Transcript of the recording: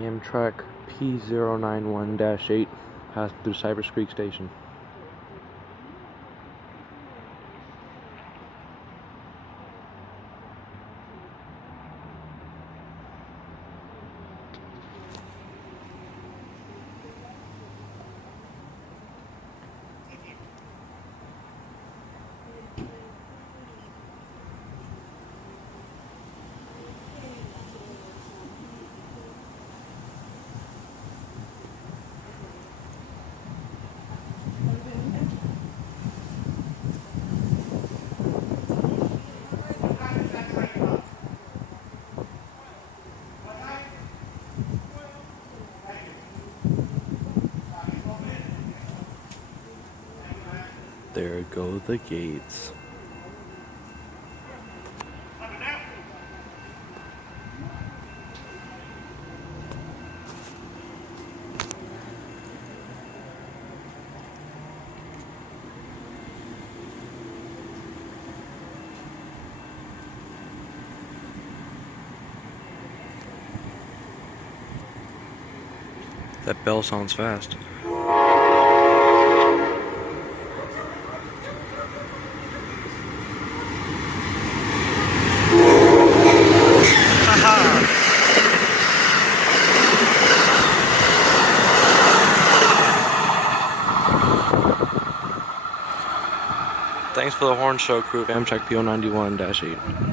Amtrak P091-8 passed through Cypress Creek Station. There go the gates. That bell sounds fast. Thanks for the horn show, crew of Amtrak P091-8.